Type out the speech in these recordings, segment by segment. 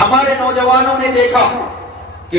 ہمارے نوجوانوں نے دیکھا کہ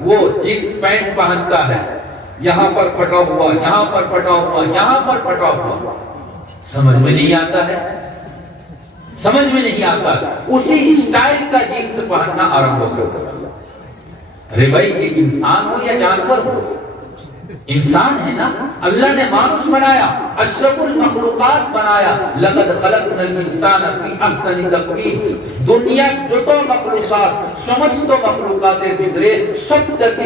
وہ جینس پینٹ پہنتا ہے، یہاں پر پھٹا ہوا، یہاں پر پھٹا ہوا، یہاں پر پھٹا ہوا، سمجھ میں نہیں آتا ہے، سمجھ میں نہیں آتا، اسی اسٹائل کا جینس پہننا آرمب ہو گیا۔ ارے بھائی یہ انسان ہو یا جانور ہو؟ انسان ہے نا، اللہ نے مانوس بنایا، اشرف المخلوقات بنایا، لقد خلقنا الانسان فی احسن تقویم، دنیا যত مخلوقات সমস্ত مخلوقات ভিতরে সবথেকে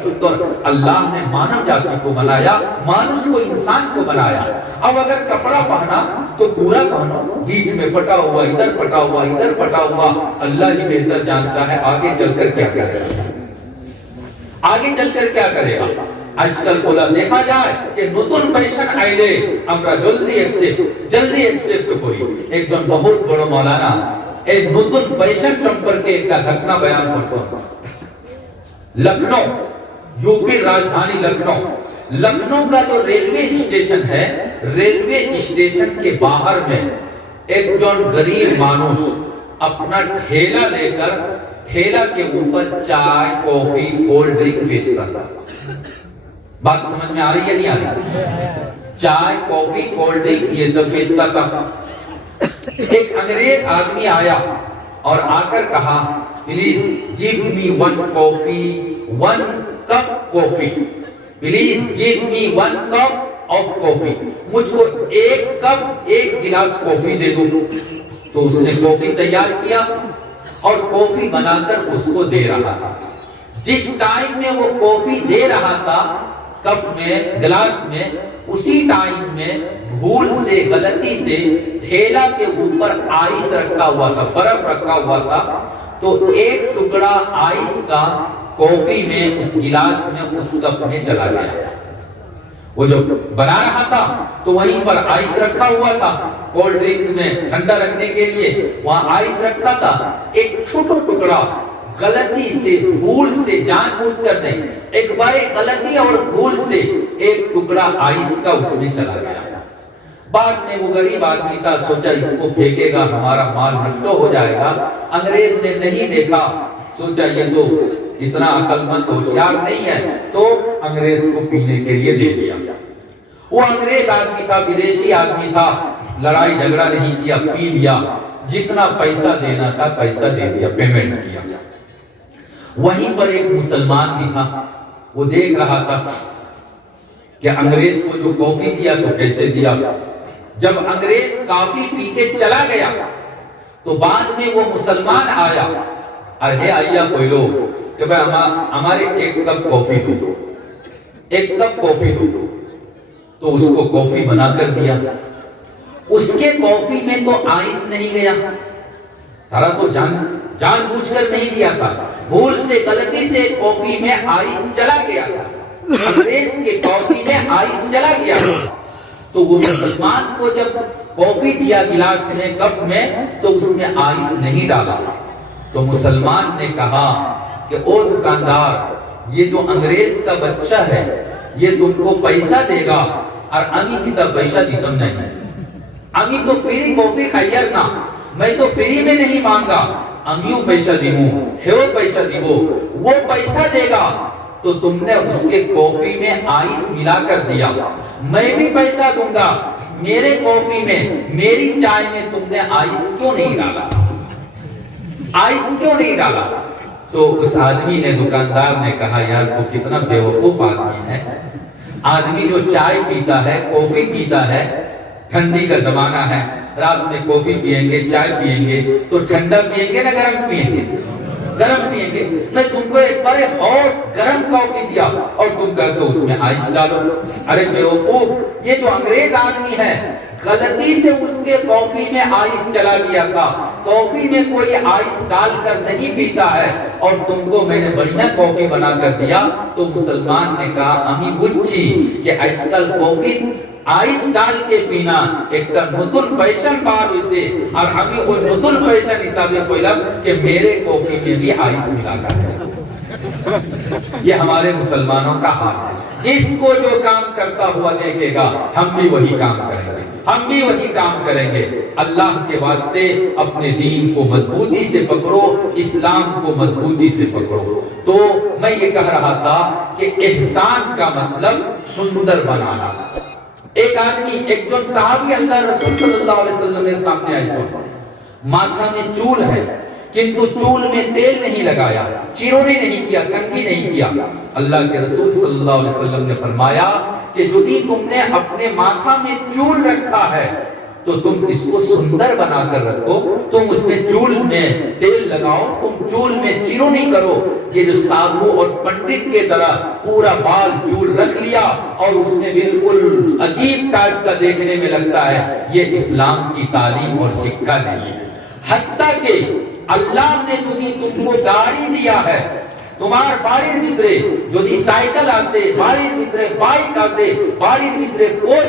সুন্দর اللہ نے مانو جاتی کو بنایا، مانوس کو انسان کو بنایا۔ اب اگر کپڑا پہنا تو پورا پہنو، بیچ میں پھٹا ہوا، ادھر پھٹا ہوا، ادھر پھٹا ہوا، اللہ ہی بہتر جانتا ہے آگے چل کر کیا کرے گا، آگے چل کر کیا کرے گا۔ آج کل بولا دیکھا جائے کہ نتن فیشن آئیلے ہمارا جلدی ایکسپٹ کوئی ایک دن بہت بڑا مولانا ایک نتن فیشن সম্পর্কে একটা ঘটনা بیان করতো۔ لکھنؤ، یوپی راجدھانی لکھنؤ کا جو ریلوے اسٹیشن ہے، ریلوے اسٹیشن کے باہر میں ایک جن غریب مانوس اپنا ٹھیلا لے کر ٹھیلا کے اوپر چائے، کافی، کولڈ ڈرنک بیچتا تھا۔ بات سمجھ میں آ رہی ہے نہیں آ رہی؟ چائے، کافی، کولڈ ڈرنک یہ سب بیچتا تھا۔ ایک انگریز آدمی آیا اور آ کر کہا please give me one coffee, one cup coffee, please give me one cup of coffee, مجھ کو ایک کپ، ایک گلاس کافی دے دو۔ تو اس نے کافی تیار کیا اور کافی بنا کر اس کو دے رہا تھا۔ جس ٹائم میں وہ کافی دے رہا تھا کپ میں، گلاس میں، اسی ٹائم میں بھول سے، غلطی سے ٹھیلا کے اوپر آئس رکھا ہوا تھا، برف رکھا ہوا تھا، تو ایک ٹکڑا آئس کا کافی میں، اس گلاس میں، اس کپ میں چلا گیا۔ وہ جو بنا رہا تھا تو وہیں پر آئس رکھا ہوا تھا، کولڈ ڈرنک میں ٹھنڈا رکھنے کے لیے وہاں آئس رکھا تھا، ایک چھوٹا ٹکڑا غلطی سے، بھول سے، جان بوجھ کر نہیں، ایک بار غلطی اور بھول سے ایک ٹکڑا آئس کا اس میں چلا گیا۔ بعد میں وہ غریب آدمی تھا، سوچا اس کو پھینکے گا ہمارا مال نشٹ ہو جائے گا۔ انگریز نے نہیں دیکھا، سوچا یہ تو اتنا عقل مند ہوشیار نہیں ہے، تو انگریز کو پینے کے لیے دے دیا۔ وہ انگریز آدمی تھا، ودیشی آدمی تھا، لڑائی جھگڑا نہیں کیا، پی لیا، جتنا پیسہ دینا تھا پیسہ دے دیا، پیمنٹ کیا۔ وہیں پر ایک مسلمان بھی تھا، وہ دیکھ رہا تھا کہ انگریز کو جو کافی دیا تو کیسے دیا۔ جب انگریز کافی پی کے چلا گیا تو بعد میں وہ مسلمان آیا، ارے آئیا کوئی لوگ کہ بھئی ہمارے ایک کپ کافی دو، ایک کپ کافی دو، تو اس کو کافی بنا کر دیا۔ اس کے کافی میں تو آئس نہیں گیا، تھرا تو جان بوجھ کر نہیں دیا تھا، بھول سے، غلطی سے کافی میں آئس چلا گیا تھا، انگریز کے کافی میں آئس چلا گیا تھا۔ تو وہ مسلمان کو جب کافی دیا گلاس میں، کپ میں، تو اس میں آئس نہیں ڈالا۔ تو مسلمان نے کہا کہ او دکاندار، یہ جو انگریز کا بچہ ہے یہ تم کو پیسہ دے گا اور امی کی طرف پیسہ دیتم نہیں، امی تو فری کافی خیر نا، میں تو فری میں نہیں مانگا، امیوں پیسہ دیموں، ہیو پیسہ دیمو، وہ پیسہ دے گا تو تم نے اس کے کافی میں آئس ملا کر دیا، میں بھی پیسہ دوں گا، میرے کافی میں، میری چائے میں تم نے آئس کیوں نہیں ڈالا، آئس کیوں نہیں ڈالا؟ تو اس آدمی نے، دکاندار نے کہا یار تو کتنا بیوقوف آدمی ہے، آدمی جو چائے پیتا ہے، کافی پیتا ہے، ٹھنڈی کا زمانہ ہے، رات میں کافی پیئیں گے، چائے پیئیں گے تو ٹھنڈا پیئیں گے نہ گرم پیئیں گے؟ گرم پیئیں گے۔ میں تم کو ایک بار اور گرم کافی دیا اور تم کہتے ہو اس میں آئس ڈالو۔ ارے بیوقوف، یہ جو انگریز آدمی ہے غلطی سے اس کے کافی میں آئس چلا گیا تھا، کافی میں کوئی آئس ڈال کر نہیں پیتا ہے، اور تم کو میں نے بڑھیا کافی بنا کر دیا۔ تو مسلمان نے کہا امی بچی کہ آج کل کافی آئس ڈال کے پینا ایک نتن فیشن بار ہوئے، اور ہمیں وہ نتن فیشن حسابے کوئی لگ کہ میرے کافی میں بھی آئس ملا کر ہے۔ یہ ہمارے مسلمانوں کا حال ہے۔ اس کو جو کام کرتا ہوا دیکھے گا ہم بھی وہی کام کریں گے، ہم بھی وہی کام کریں گے۔ اللہ کے واسطے اپنے دین کو مضبوطی سے پکڑو، اسلام کو مضبوطی سے پکڑو۔ تو میں یہ کہہ رہا تھا کہ احسان کا مطلب سندر بنانا۔ ایک آدمی، ایک جو صحابی اللہ رسول صلی اللہ علیہ وسلم کے سامنے آئے تو ماتھا میں چول ہے کنتو چول میں تیل نہیں لگایا، چیرونے نہیں کیا، کنگھی نہیں کیا۔ اللہ کے رسول صلی اللہ علیہ وسلم نے فرمایا کہ یدی تم نے اپنے ماتھا میں چول رکھا ہے تو تم اس کو سندر بنا کر رکھو، تم اس میں چول میں تیل لگاؤ، تم چول میں چیرو نہیں کرو۔ یہ جو سادھو اور پنڈت کے طرح پورا بال چول رکھ لیا اور اس میں بالکل عجیب ٹائپ کا دیکھنے میں لگتا ہے، یہ اسلام کی تعلیم اور سکہ نہیں ہے۔ حتیٰ کہ اللہ نے یدی تم کو گاڑی دیا ہے، তোমার বাড়ির ভিতরে যদি সাইকেল আসে, বাড়ির ভিতরে বাইক আসে, বাড়ির ভিতরে 4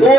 2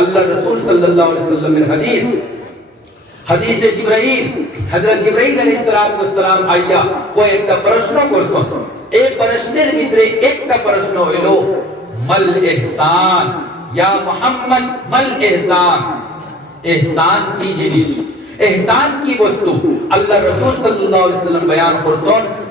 আল্লাহ রাসূল সাল্লাল্লাহু আলাইহি ওয়াসাল্লামের হাদিসে জিবরাইল, হযরত জিবরাইল আলাইহিস সালাম আইয়া কয়েকটা প্রশ্ন করছেন। এই প্রশ্নের ভিতরে একটা প্রশ্ন হইলো মাল ইহসান, ইয়া মুহাম্মদ মাল ইহসান, ইহসান কি জিনিস, এহসান কি বস্তু। আল্লাহ রাসূল সাল্লাল্লাহু আলাইহি ওয়াসাল্লাম বয়ান করছেন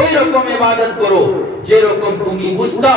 ওই রকম ইবাদত করো যে রকম তুমি বুঝতা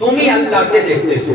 তুমি আল্লাহকে দেখতেছো,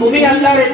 তুমি আল্লাহরে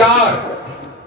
4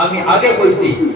আমি আগে কইছি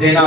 জিনা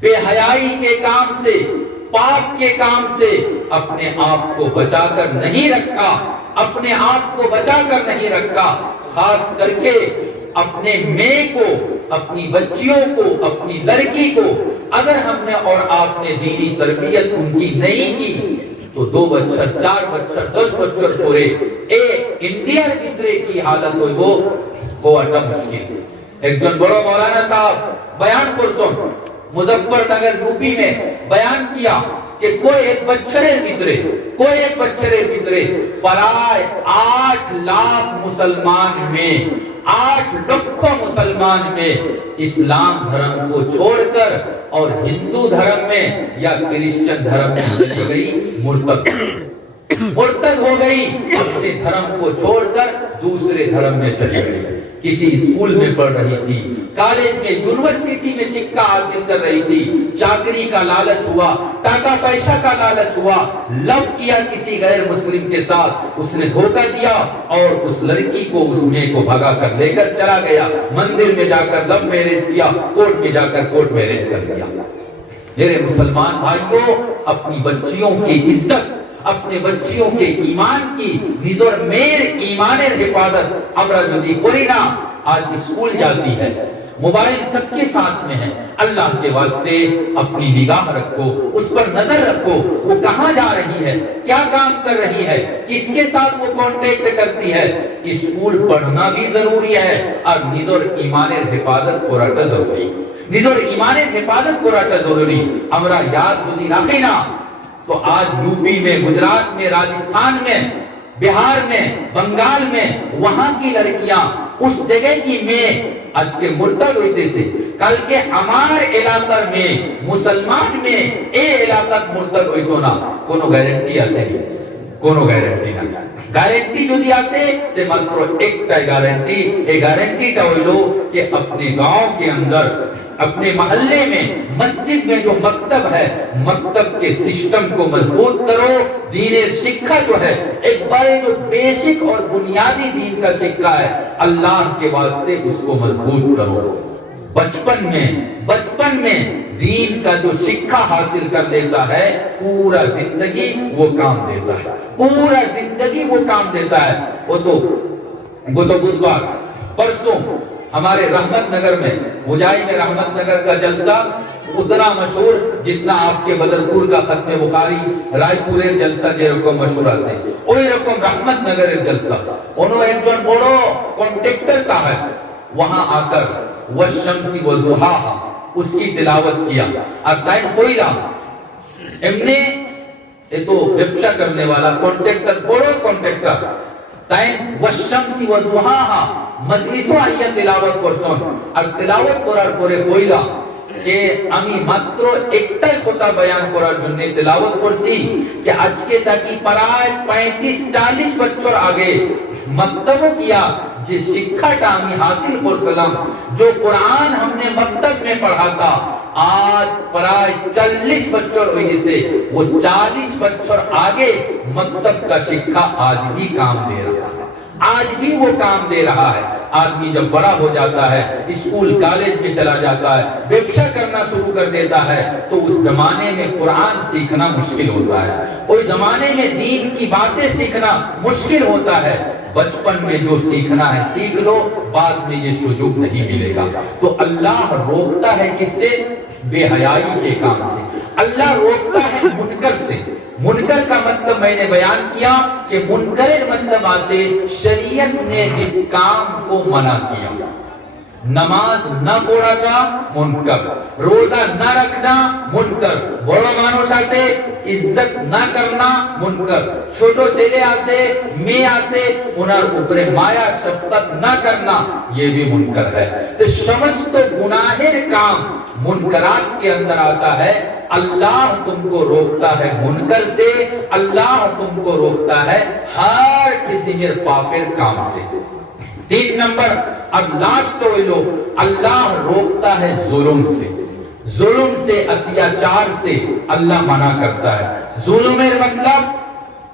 بے حیائی کے کام سے، پاپ کے کام سے اپنے آپ کو بچا کر نہیں رکھا، اپنے آپ کو بچا کر نہیں رکھا، خاص کر کے اپنے مے کو، اپنی بچیوں کو، اپنی لڑکی کو اگر ہم نے اور آپ نے دینی تربیت ان کی نہیں کی تو 2 بچر، 4 بچر، 10 بچر پورے انڈیا ভিতরে کی حالت وہ اٹا مشکل۔ ایک جن بڑا مولانا صاحب بیان کرسن مظفر نگر یوپی میں بیان کیا کہ کوئی ایک بچرے بھیترے پرائے 8 لاکھ مسلمان میں، 8 لکھوں مسلمان میں اسلام دھرم کو چھوڑ کر اور ہندو دھرم میں یا کرسچن دھرم میں چلی گئی، مرتد ہو گئی، اپنے دھرم کو چھوڑ کر دوسرے دھرم میں چلی گئی۔ کسی اسکول میں پڑھ رہی تھی، کالج میں، یونیورسٹی میں سکہ حاصل کر رہی تھی، چاکری کا لالچ ہوا، ٹاکا پیسہ کا لالچ ہوا، لو کیا کسی غیر مسلم کے ساتھ، اس نے دھوکہ دیا اور اس لڑکی کو، اس میں کو بھگا کر لے کر چلا گیا، مندر میں جا کر لو میرج کیا، کورٹ میں جا کر کورٹ میرج کر دیا۔ میرے مسلمان بھائیوں، اپنی بچیوں کی عزت، اپنے بچیوں کے ایمان کی نظر میر ایمانر حفاظت ہمارا جدی کوئی نہ، آج اسکول جاتی ہے، موبائل سب کے ساتھ میں ہے، اللہ کے واسطے اپنی نگاہ رکھو، اس پر نظر رکھو، وہ کہاں جا رہی ہے، کیا کام کر رہی ہے، کس کے ساتھ وہ کانٹیکٹ کرتی ہے۔ اسکول پڑھنا بھی ضروری ہے اور نظر ایمانر حفاظت کوراٹا ضروری، نظر ایمانر حفاظت کوراٹا ضروری۔ ہمارا یاد بدی راکھے نا تو آج یوپی میں، گجرات میں، راجستھان میں، بہار میں، بنگال میں وہاں کی لڑکیاں اس جگہ کی میں آج کے مرتد ہوتے سے کل کے ہمارے علاقہ میں مسلمان میں اے علاقہ مرتد ہوئی تو نا کونو گارنٹی آسے نہیں، کونو گارنٹی نہ گارنٹی جو دی آسے تے ماترو ایک تا گارنٹی تا ہوئی لو کہ اپنے گاؤں کے اندر، اپنے محلے میں، مسجد میں جو مکتب ہے، مکتب کے سسٹم کو مضبوط کرو، دین سکھا جو ہے ایک بڑے جو بیسک اور بنیادی دین کا سکھا ہے، اللہ کے واسطے اس کو مضبوط کرو۔ بچپن میں دین کا جو سکھا حاصل کر دیتا ہے پورا زندگی وہ کام دیتا ہے، پورا زندگی وہ کام دیتا ہے۔ وہ تو بدھوار پرسوں ہمارے رحمت نگر میں، مجاہد میں رحمت نگر کا جلسہ اتنا مشہور جتنا آپ کے بدرپور کا ختم بخاری، رائے پورے جلسہ جے رقم مشہور آسے، وہی رقم رحمت نگر جلسہ۔ انہوں ایک جن بڑو کانٹیکٹر صاحب وہاں آ کر والشمس وضحاہا اس کی تلاوت کیا، اور ٹائم کوئی رہا ہم نے یہ تو ویبشا کرنے والا کانٹیکٹر، بڑو کانٹیکٹر ٹائم والشمس وضحاہا مجلسو آئیہ تلاوت کرسون، اور تلاوت کرار پورے کوئی رہا کہ امی ماترو ایکٹائی خطا بیان کرار جننے تلاوت کرسی کہ آج کے تاکی پرائے 35-40 بچوں آگے مکتب کیا جس سکھا ٹامی حاصل کرسلام، جو قرآن ہم نے مکتب میں پڑھا تھا، آج پرائے 40 بچوں ہوئی سے وہ 40 بچوں آگے مکتب کا سکھا آج بھی کام دے رہا ہے، آج بھی وہ کام دے رہا ہے۔ آدمی جب بڑا ہو جاتا ہے، اسکول کالج میں چلا جاتا ہے، ویبشا کرنا شروع کر دیتا ہے، تو اس زمانے میں قرآن سیکھنا مشکل ہوتا ہے، اس زمانے میں دین کی باتیں سیکھنا مشکل ہوتا ہے۔ بچپن میں جو سیکھنا ہے سیکھ لو، بعد میں یہ سجوگ نہیں ملے گا۔ تو اللہ روکتا ہے کس سے؟ بے حیائی کے کام سے۔ اللہ روکتا ہے منکر سے۔ منکر کا مطلب میں نے بیان کیا کہ منکر مطلب آسے شریعت نے جس کام کو منع کیا، نماز نہ پڑھا جا منکر، روزہ نہ رکھنا منکر، بڑا مانوش آسے عزت نہ کرنا منکر، چھوٹو سیلے آسے میں آسے انہار اوپر مایا شفقت نہ کرنا یہ بھی منکر ہے۔ تو سمجھ تو گناہر کام منکرات کے اندر آتا ہے۔ اللہ تم کو روکتا ہے منکر سے، اللہ تم کو روکتا ہے ہر کسی میں پاپر کام سے۔ 3 نمبر اب لاسٹ تو لو، اللہ روکتا ہے ظلم سے، ظلم سے، اتیاچار سے اللہ منع کرتا ہے۔ ظلم مطلب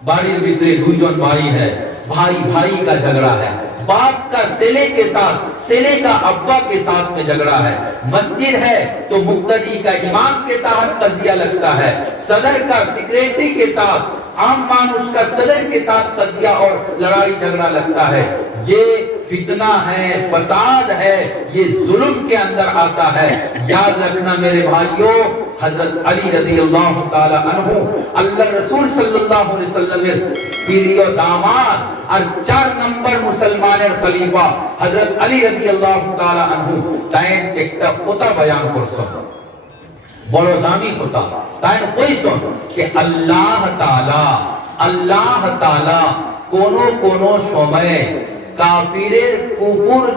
باری بھیترے دوجن بھائی ہے، بھائی بھائی کا جھگڑا ہے، باپ کا سیلے کے ساتھ، سیلے کا ابا کے ساتھ میں جھگڑا ہے، مسجد ہے تو مقتدی کا امام کے ساتھ قضیہ لگتا ہے، صدر کا سیکریٹری کے ساتھ، عام مانوس کا صدر کے ساتھ قضیہ اور لڑائی جھگڑا لگتا ہے۔ یہ فتنہ ہے، فساد ہے، یہ ظلم کے اندر آتا ہے۔ یاد رکھنا میرے بھائیوں، حضرت علی رضی اللہ تعالی عنہ، اللہ رسول صلی اللہ علیہ وسلم پیری و داماد اور 4 نمبر مسلمان خلیفہ حضرت علی رضی اللہ تعالی عنہ تائن ایک خطا بیان کرسن، بڑو دامی خطا تائن کوئی سن کہ اللہ تعالی কোনো সময়ে কাফিরের কুফর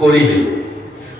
করিবে,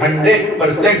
100%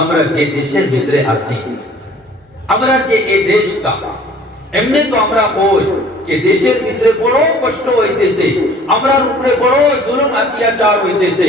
আমরা যে দেশের ভিতরে আছি, আমরা যে এই দেশটা এমনি তো আমরা ওই যে দেশের ভিতরে বড় কষ্ট হইতেছে, আমরার উপরে বড় জুলুম অত্যাচার হইতেছে।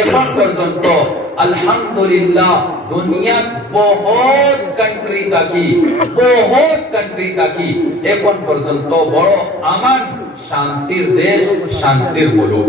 এখন পর্যন্ত আলহামদুলিল্লাহ দুনিয়া বহুত কান্ট্রি থাকি এখন পর্যন্ত বড় আমান শান্তির দেশ, শান্তির মুলুক।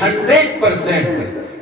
100%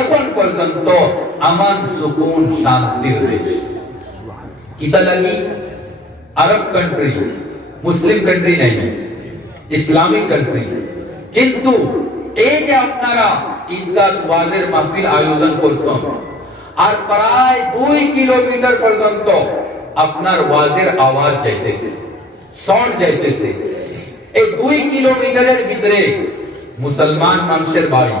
এখন পর্যন্ত আমান সুকুন শান্তির দেশ। কিতা লাগি আরব কান্ট্রি, মুসলিম কান্ট্রি নাই, ইসলামিক কান্ট্রি, কিন্তু এই যে আপনারা ঈদগাহ ওয়াজের মাহফিল আয়োজন করছেন আর প্রায় 2 কিলোমিটার পর্যন্ত আপনার ওয়াজের আওয়াজ যাইতেছে, সাউন্ড যাইতেছে। এই 2 কিলোমিটারের ভিতরে মুসলমান মানুষের বাড়ি,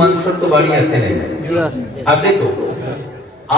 মানুষের তো বাড়ি আছে না, আছে তো।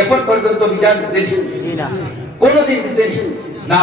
এখন পর্যন্ত বিচার দিছেনি? কোনো দিন দিছেনি না।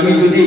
আমি যদি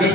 20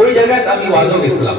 ওই জায়গায় আমি ওয়াজও গেছিলাম।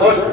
10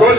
10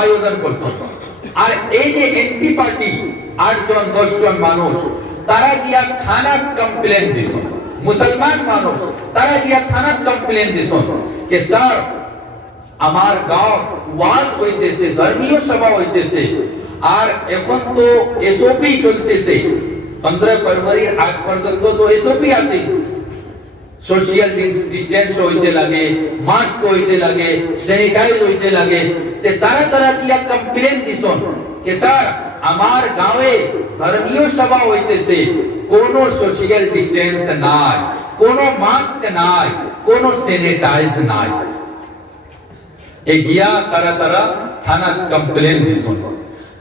আয়োজন করছেন। আর এই যে এনটি পার্টি 8 জন 10 জন মানুষ, তারা গিয়া থানা কমপ্লেন দিছেন। মুসলমান মানুষ তারা গিয়া থানা কমপ্লেন দিছেন যে স্যার আমার গাঁও ওয়াজ হইতেছে, ধর্মীয় সভা হইতেছে, আর এখন তো এসওপি চলতেছে। 15 ফেব্রুয়ারির আগ পর্যন্ত তো এসওপি আছে, সোশিয়াল ডিস্টেন্স হইতে লাগে, মাস্ক হইতে লাগে, স্যানিটাইজ হইতে লাগে। তে তারা তারা কি কমপ্লেন দিছন যে স্যার আমার গাঁয়ে ধর্মীয় সভা হইতেছে, কোনো সোশিয়াল ডিস্টেন্স নাই, কোনো মাস্ক নাই, কোনো স্যানিটাইজ নাই। এ গিয়া তারা তারা থানা কমপ্লেন দিছন।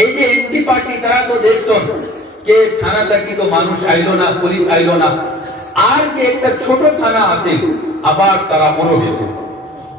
এই যে এন্টি পার্টি তারা তো দেখছন যে থানা থেকে তো মানুষ আইলো না, পুলিশ আইলো না, আর যে একটা ছোট থানা আছে আবার তারা মনোবেশ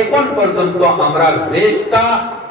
এখন পর্যন্ত আমরা দেশটা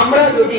আমরা যদি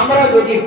আমরা যদি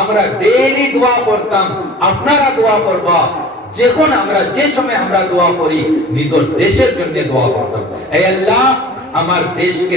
আমরা ডেইলি দোয়া করতাম, আপনারা দোয়া করবা, যখন আমরা যে সময় আমরা দোয়া করি নিজের দেশের জন্য দোয়া করতাম, হে আল্লাহ আমার দেশকে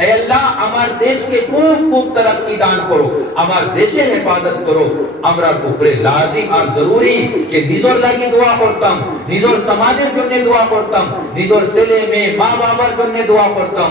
اے اللہ আমার দেশকে খুব খুব তরক্কি দান করো, আমার দেশের হেফাজত করো। আমরা উপরে লাজিম আর জরুরি যে নিজের লাগি দোয়া করতাম, নিজের সমাজের জন্য দোয়া করতাম, নিজের ছেলে মেয়ে মা বাবার জন্য দোয়া করতাম,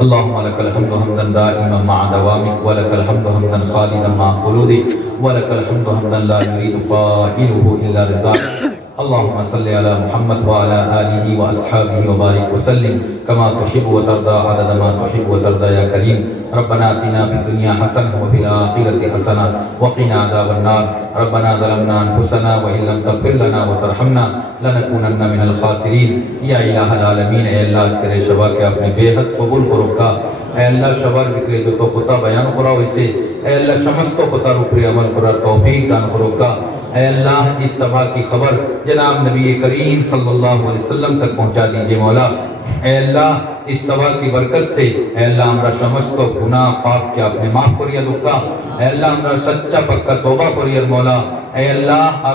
اللهم لك الحمد حمدا دائما مع دوامك، ولك الحمد حمدا خالدا مع خلودك، ولك الحمد حمدا لا يريد قائله الا رضاك۔ اللهم صل على محمد وعلى آله وأصحابه وبارك وسلم كما تحب وترضى عدد ما تحب وترضى يا كريم۔ ربنا آتنا في الدنيا حسنة وفي الآخرة حسنة وقنا عذاب النار۔ ربنا ظلمنا أنفسنا وإن لم تغفر لنا وترحمنا لنكونن من الخاسرين۔ یا الہ العالمین، اے اللہ اج کرے شبہ کے اپنے بے حد قبول فرقا، اے اللہ شبر بکرے جو تو خطا بیان کراو اسے، اے اللہ شمست و خطا روپری عمل کرار توفیق دان فرقا۔ اے اللہ اس سبھا کی خبر جناب نبی کریم صلی اللہ علیہ وسلم تک پہنچا دیجئے مولا۔ اے اللہ اس سبھا کی برکت سے اے اللہ ہمارا سمست گناہ پاپ کے اپنے معاف کریے دکھا۔ اے اللہ ہمارا سچا پکا توبہ کریے مولا۔ اے اللہ ہر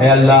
اے اللہ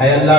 اے اللہ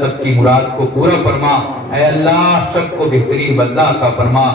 سب کی مراد کو پورا فرما۔ اے اللہ سب کو بہترین بدلہ عطا فرما۔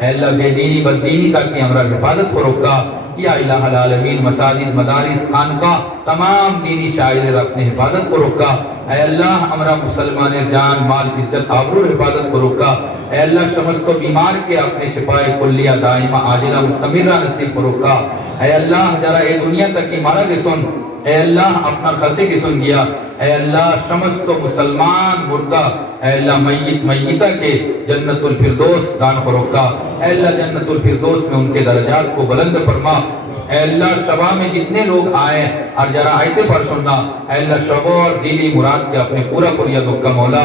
اے اللہ বেদিনী বদদিনী তাকি আমরার হেফাজত করোক্কা। یا الہ العالمین مساجد مدارس خانقاہ تمام دینی شاعر اپنے حفاظت کو رکا۔ اے اللہ ہمارا مسلمان جان مال عزت آبرو حفاظت کو رکا۔ اے اللہ سمست بیمار کے اپنے شفائے کلیہ دائمہ عاجلہ مستمرہ نصیب کو رکا۔ اے اللہ جرا اے دنیا تک کی مارا کے سن، اے اللہ اپنا خسے کی سن گیا۔ اے اللہ سمست مسلمان مردہ اے اللہ میتہ کے جنت الفردوس دان کو رکا۔ اے اللہ جنت الفردوس میں ان کے درجات کو بلند فرما۔ اے اللہ شبہ میں جتنے لوگ آئے اور جرا آیتے پر سننا، اے اللہ شبہ اور دینی مراد کے اپنے پورا پوریا دکھ کا مولا۔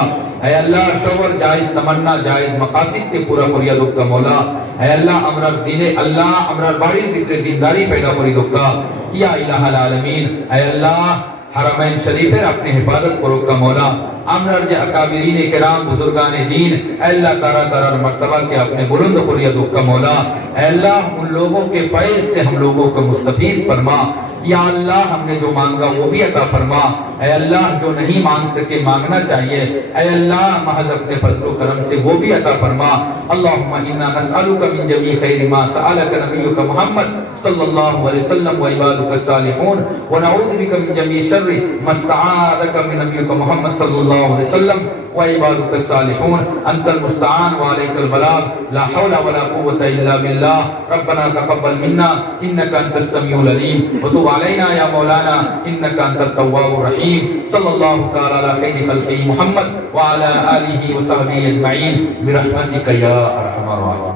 اے اللہ شور جائز تمنا جائز مقاصد کے پورا پوریا دکھ کا مولا۔ اے اللہ امرار دین اللہ امرار باری ذکر دینداری پیدا پوری دکھ کا۔ یا الہ العالمین، اے اللہ حرمین شریفر اپنے حفاظت کو رکا مولا۔ امرار جے اکابرین کرام بزرگان دین اے اللہ تارا مرتبہ کے اپنے بلند خوریا دکھا مولا۔ اے اللہ ان لوگوں کے فیض سے ہم لوگوں کو مستفیض فرما۔ یا اللہ ہم نے جو مانگا وہ بھی عطا فرما۔ اے اللہ جو نہیں مانگ سکے مانگنا چاہیے، اے اللہ محض اپنے فضل و کرم سے وہ بھی عطا فرما۔ اللہم انا نسألک من جمیع خیر ما سألک نبیک محمد صلی اللہ علیہ وسلم و عبادک الصالحون ونعوذ بک من جمیع شر ما استعاذک من نبیک محمد صلی اللہ علیہ وسلم و عبادک الصالحون۔ انت المستعان وعلیک البلاغ، لا حول ولا قوة الا باللہ۔ ربنا تقبل منا انک انت السمیع العلیم وتب علينا يا مولانا انك انت التواب الرحيم۔ صلى الله تعالى على خير خلقه محمد وعلى آله وصحبه اجمعين برحمتك يا ارحم الراحمين۔